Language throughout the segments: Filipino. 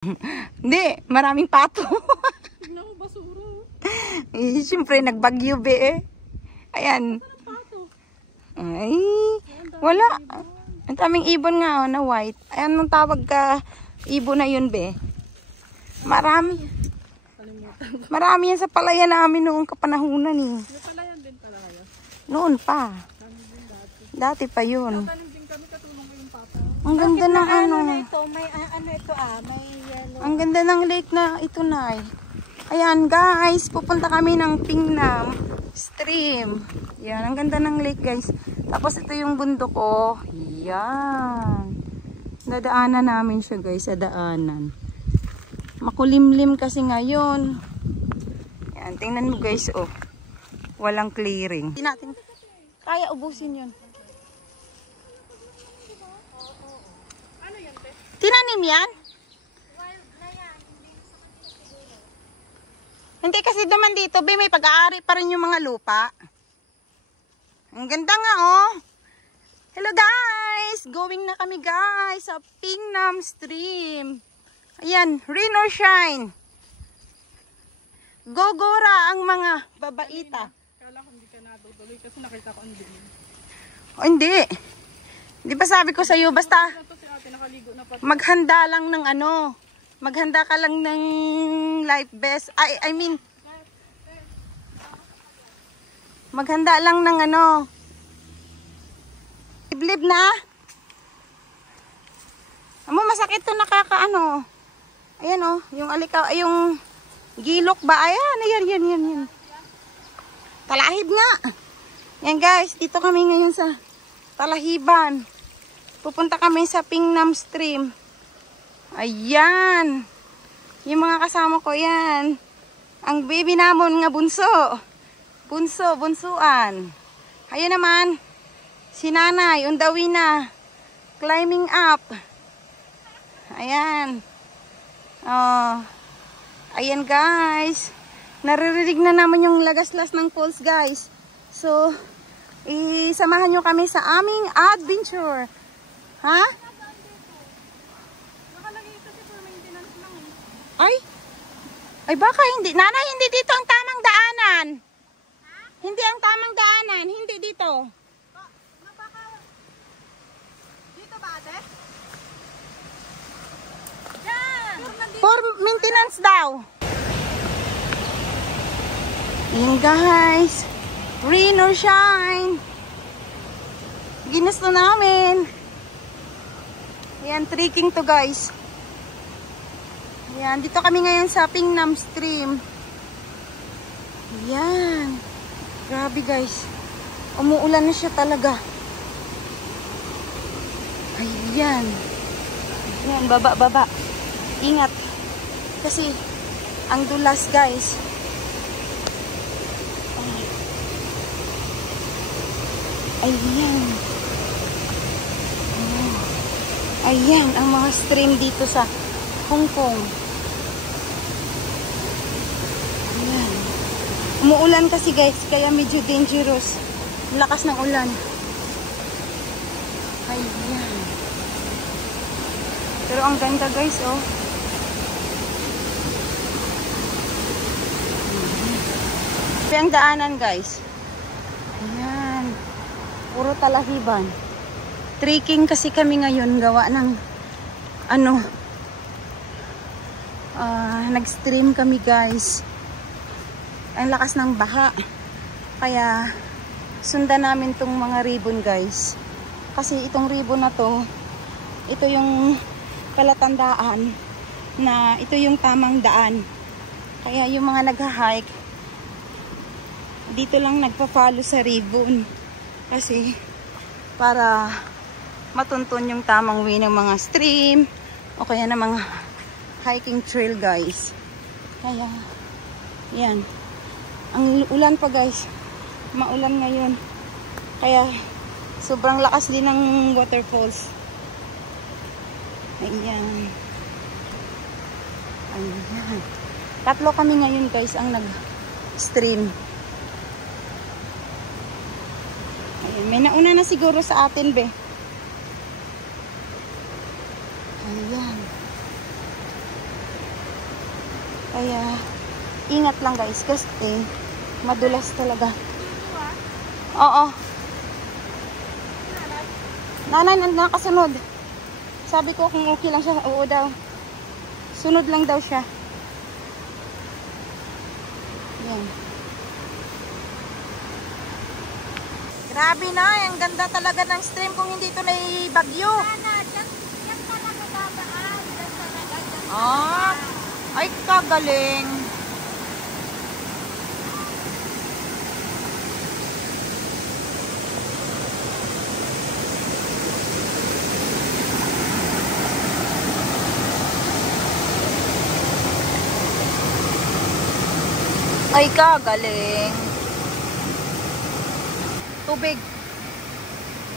Hindi, maraming pato. No, basura. Eh, siyempre, nagbagyo be eh. Ayan. Ay, wala. Ang daming ibon nga na white. Ayan, nung tawag ka, ibon na yun be. Marami. Marami yan sa palayan namin noong kapanahunan eh. May palayan din pala kayo. Noon pa. Dati pa yun. Tanim din kami, katulong ko yung papa. Ang ganda ng ano. Ito, may ano ito may yellow. Ang ganda ng lake na ito na eh. Ayan guys, pupunta kami ng Pingnam Stream. Yan, ang ganda ng lake guys. Tapos ito yung bundok oh. Yan. Dadaanan namin siya guys, sa daanan. Makulimlim kasi ngayon. Yan, tingnan mo guys oh. Walang clearing. Hindi natin kaya ubusin yun. Tinanim yan? Hindi kasi naman dito, be, may pag-aari pa rin yung mga lupa. Ang ganda nga, oh. Hello, guys! Going na kami, guys, sa Pingnam Stream. Ayan, rain or shine. Gogora ang mga babaita. Kala ko hindi ka natutuloy kasi nakita ko ang dilim. O, hindi. Di ba sabi ko sa'yo, basta Ito si ate, nakaligo na pati. maghanda lang ng ano. Maghanda ka lang ng life vest. I mean, maghanda lang ng ano. Liblib na. Amo, masakit to nakakaano. Ayan oh, yung alikaw, ay yung gilok ba? Ayan, yan. Talahib nga. Yan guys, dito kami ngayon sa Talahiban. Pupunta kami sa Pingnam Stream. Ayan. Yung mga kasama ko yan. Ang baby namon nga bunso. Bunsuan. Ayan naman. Si nanay, undawi na. Climbing up. Ayan. Oh. Ayan guys. Naririnig na naman yung lagaslas ng pulse guys. So, isamahan nyo kami sa aming adventure. Ha? Nakalagay kasi for maintenance lang eh. Ay baka hindi. Nanay, hindi dito ang tamang daanan. Hindi ang tamang daanan. Hindi dito. Dito ba ate? For maintenance daw. Ayan guys. Rain or shine. Ginusto namin. Ayan, trekking to guys. Ayan, dito kami ngayon sa Pingnam Stream. Ayan. Grabe guys. Umuulan na siya talaga. Ayan. Ayan, baba. Ingat. Kasi, ang dulas guys. Ayan. Ayan, ang mga stream dito sa Hong Kong. Ayan. Umuulan kasi guys, kaya medyo dangerous. Lakas ng ulan. Ayan. Pero ang ganda guys, oh. Ito ang daanan guys. Ayan. Puro talahiban. Trekking kasi kami ngayon, gawa ng ano, nag-stream kami guys. Ang lakas ng baha. Kaya sundan namin tong mga ribbon guys. Kasi itong ribbon na to, ito yung palatandaan na ito yung tamang daan. Kaya yung mga nagha-hike, dito lang nagpa-follow sa ribbon. Kasi para matuntun yung tamang way ng mga stream o kaya ng mga hiking trail guys. Kaya yan, ang ulan pa guys, maulan ngayon, kaya sobrang lakas din ng waterfalls. Ayan. Tatlo kami ngayon guys ang nag-stream. Ayan, may nauna na siguro sa atin be. Ayan. Kaya, ingat lang guys. Kasi, madulas talaga. Oo. Nanay, nakasunod. Sabi ko kung okay lang siya. Oo daw. Sunod lang daw siya. Yan. Grabe na. Ang ganda talaga ng stream kung hindi ito na bagyo. Ah, ay kagaling. Ay kagaling. Tubig.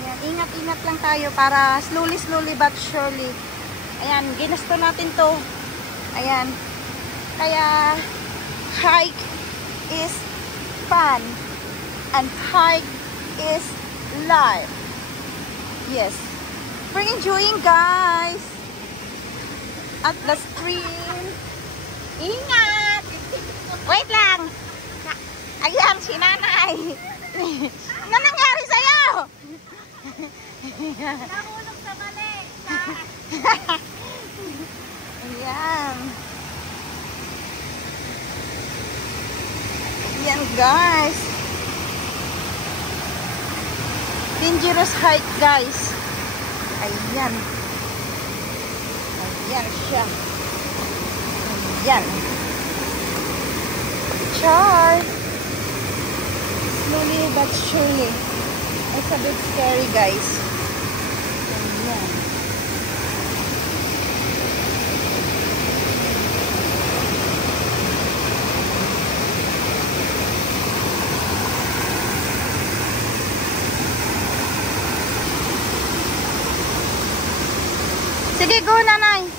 Ayan, ingat-ingat lang tayo para slowly but surely. Ayan, ginusto natin to. Ayan. Kaya, hike is fun. And hike is life. Yes. We're enjoying, guys. At the stream. Ingat! Wait lang! Ayan, si nanay. Ano nangyari sa'yo? Nahulog sa balik. Ayan. Ayan guys. Dangerous hike guys. Ayan. Ayan siya. Ayan. Char. Slowly but surely. It's a bit scary guys. Ayan. Sige, go nanay.